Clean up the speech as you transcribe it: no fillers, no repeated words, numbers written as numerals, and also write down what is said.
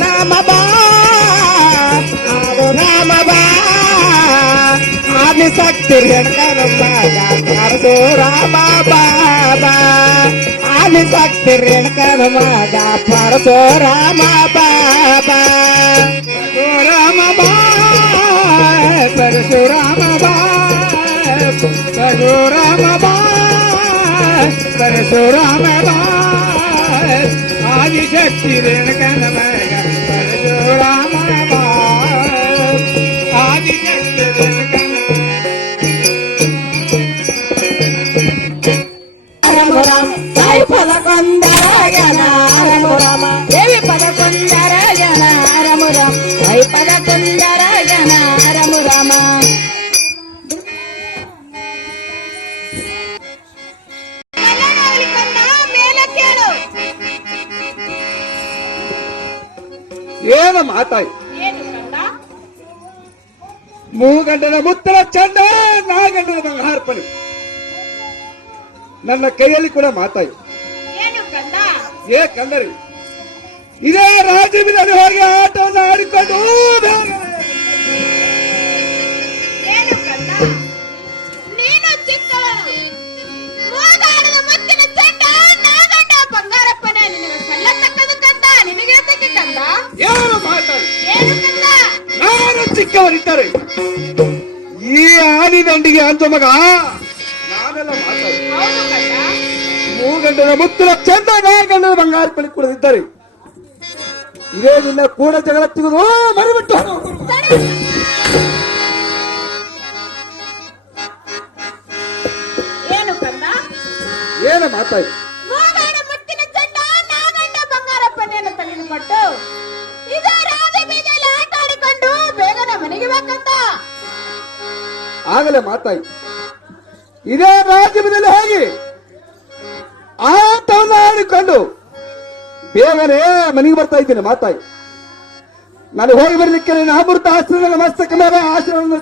ರಾಮ ಬಾ ರಾಮ ಬಾ ಆದಿಶಕ್ತಿ ರೇಣುಕನಮ್ಮ ಪರಶು ರಾಮ ಬಾಬಾ ಆದಿಶಕ್ತಿ ರೇಣುಕನಮ್ಮ ಪರಶು ರಾಮ ಬಾಬಾ ರಾಮ ಬಾ ಪರಶುರಾಮ ಬಾ ಪರಶುರಾಮ ಬಾ ಪರಶುರಾಮ ಬಾ ಆದಿಶಕ್ತಿ ರೇಣುಕನಮ್ಮ ಪರಶುರಾಮ ಬಾ ಆದಿಶಕ್ತಿ ಸಾಯಿ ಪದಕೊಂದರಾಯನ ರಾಮ ದೇವಿ ಪದಕೊಂದರಾಯನ ರಾಮ ಸಾಯಿ ಪದಕೊಂದರಾಯನ ರಾಮ ಏನು ಮಾತಾಯಿ ಮೂಗಂಡನ ಮುತ್ತಲ ಚಂದ ನಾಗಂಡನ ಬಂಗಾರ್ಪಣೆ ನನ್ನ ಕೈಯಲ್ಲಿ ಕೂಡ ಮಾತಾಯಿ ಏ ಕಂದರಿ ಇದೇ ರಾಜ್ಯದಲ್ಲಿ ಹೋಗಿ ಆಟವನ್ನು ಆಡಿಕೊಂಡು ಏನು ಮಾತಾಡಿ ನಾನು ಚಿಕ್ಕವರಿದ್ದಾರೆ ಈ ಆನಿ ದಂಡಿಗೆ ಅಂತ ಮಗ ನಾವೆಲ್ಲ ಮಾತಾಡಿ ಮೂಗಂಡನ ಮುತ್ತಲ ಚಂದ ನಾಗಂಡನ ಬಂಗಾರ ಪಳಿ ಕುಡಿದಿದ್ದಾರೆ ಇದೇ ನಿನ್ನ ಕೂಡ ಜಗಳ ತೆಗೆದು ಮರಿಬಿಟ್ಟು ಏನು ಮಾತಾಡಿ ತೆಗೆದುಕೊಟ್ಟು ಇದೇ ರಾಜ ಬೀದಿಯಲ್ಲಿ ಆಟ ಆಡಿಕೊಂಡು ಬೇಗನೆ ಮನೆಗೆ ಬೇಕಂತ ಆಗಲೇ ಮಾತಾಯಿ ಇದೇ ರಾಜ್ಯದಲ್ಲಿ ಹೋಗಿ ಆಟವನ್ನು ಆಡಿಕೊಂಡು ಬೇಗನೆ ಮನೆಗೆ ಬರ್ತಾ ಇದ್ದೇನೆ ಮಾತಾಯಿ ನಾನು ಹೋಗಿ ಬರ್ಲಿಕ್ಕೆ ಅಮೃತ ಆಶ್ರಮ ಮಸ್ತಕ ಮೇಲೆ ಆಶ್ರಮ